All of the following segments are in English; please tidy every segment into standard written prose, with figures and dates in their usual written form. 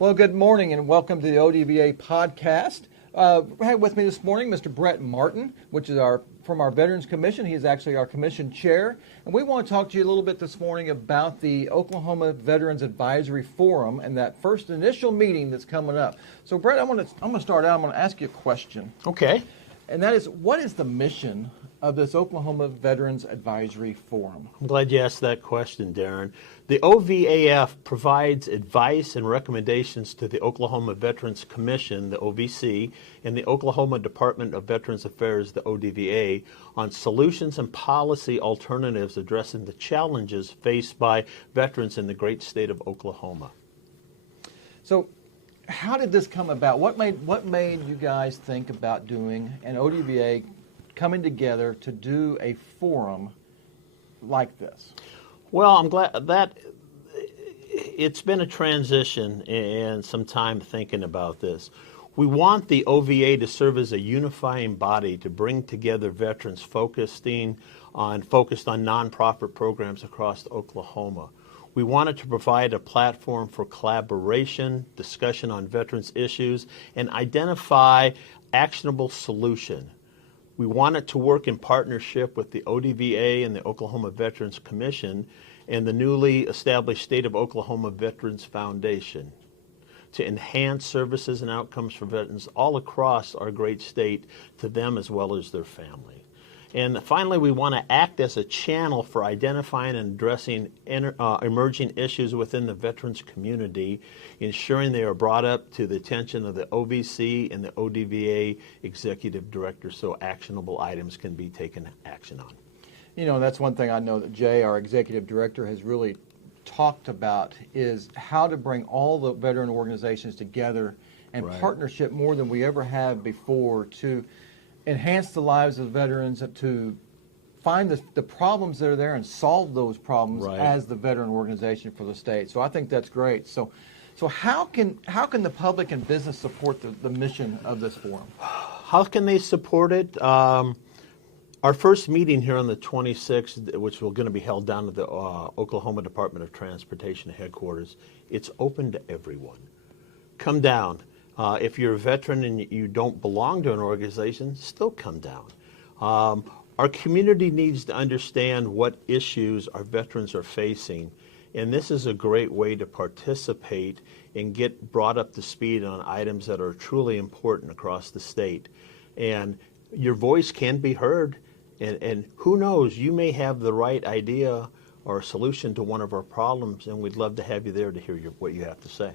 Well, good morning and welcome to the ODVA podcast. We have with me this morning Mr. Brett Martin, which is from our Veterans Commission. He is actually our commission chair. And we want to talk to you a little bit this morning about the Oklahoma Veterans Advisory Forum and that first initial meeting that's coming up. So, Brett, I'm going to start out. I'm going to ask you a question. Okay. And that is, what is the mission of this Oklahoma Veterans Advisory Forum? I'm glad you asked that question, Darren. The OVAF provides advice and recommendations to the Oklahoma Veterans Commission, the OVC, and the Oklahoma Department of Veterans Affairs, the ODVA, on solutions and policy alternatives addressing the challenges faced by veterans in the great state of Oklahoma. So, how did this come about? What made you guys think about doing an ODVA coming together to do a forum like this? Well, I'm glad that it's been a transition and some time thinking about this. We want the OVA to serve as a unifying body to bring together veterans focused on nonprofit programs across Oklahoma. We wanted to provide a platform for collaboration, discussion on veterans issues, and identify actionable solution. We wanted to work in partnership with the ODVA and the Oklahoma Veterans Commission and the newly established State of Oklahoma Veterans Foundation to enhance services and outcomes for veterans all across our great state to them as well as their family. And finally, we want to act as a channel for identifying and addressing emerging issues within the veterans community, ensuring they are brought up to the attention of the OVC and the ODVA executive director so actionable items can be taken action on. You know, that's one thing I know that Jay, our executive director, has really talked about is how to bring all the veteran organizations together in partnership more than we ever have before to enhance the lives of veterans, to find the problems that are there and solve those problems as the veteran organization for the state. So I think that's great. So how can the public and business support the mission of this forum? How can they support it? Our first meeting here on the 26th, which we're going to be held down at the Oklahoma Department of Transportation headquarters, it's open to everyone. Come down. If you're a veteran and you don't belong to an organization, still come down. Our community needs to understand what issues our veterans are facing, and this is a great way to participate and get brought up to speed on items that are truly important across the state. And your voice can be heard, and who knows, you may have the right idea or solution to one of our problems, and we'd love to have you there to hear what you have to say.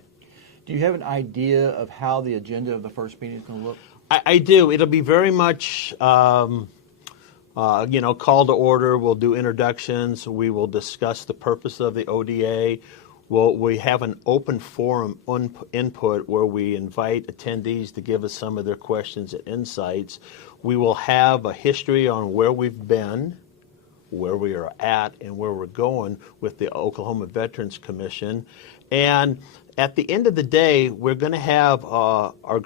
Do you have an idea of how the agenda of the first meeting is going to look? I do. It'll be very much, call to order. We'll do introductions. We will discuss the purpose of the ODA. We have an open forum input where we invite attendees to give us some of their questions and insights. We will have a history on where we've been, where we are at, and where we're going with the Oklahoma Veterans Commission. And at the end of the day, we're going to have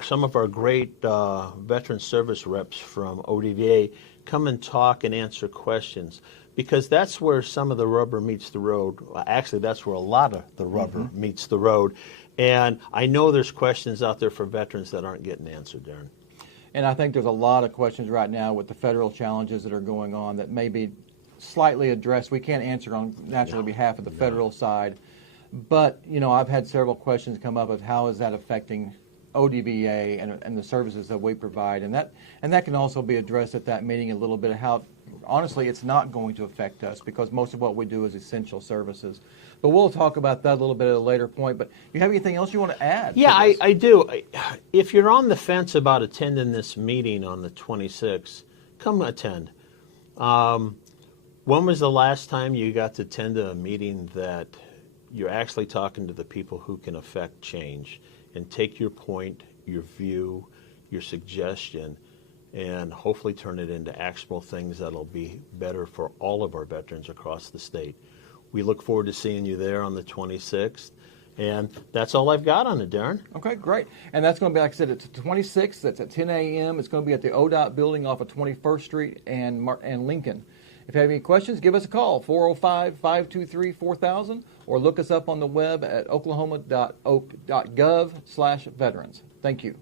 some of our great veteran service reps from ODVA come and talk and answer questions, because that's where some of the rubber meets the road. Actually, that's where a lot of the rubber meets the road. And I know there's questions out there for veterans that aren't getting answered, Darren. And I think there's a lot of questions right now with the federal challenges that are going on that may be slightly addressed. We can't answer on naturally behalf of the federal side. But, I've had several questions come up of how is that affecting ODVA and the services that we provide. And that can also be addressed at that meeting a little bit of how, honestly, it's not going to affect us because most of what we do is essential services. But we'll talk about that a little bit at a later point. But you have anything else you want to add? Yeah, I do. If you're on the fence about attending this meeting on the 26th, come attend. When was the last time you got to attend a meeting that you're actually talking to the people who can affect change and take your point, your view, your suggestion, and hopefully turn it into actionable things that'll be better for all of our veterans across the state? We look forward to seeing you there on the 26th. And that's all I've got on it, Darren. Okay, great. And that's going to be, like I said, it's the 26th. That's at 10 a.m. It's going to be at the ODOT building off of 21st Street and Lincoln. If you have any questions, give us a call, 405-523-4000, or look us up on the web at oklahoma.op.gov/veterans. Thank you.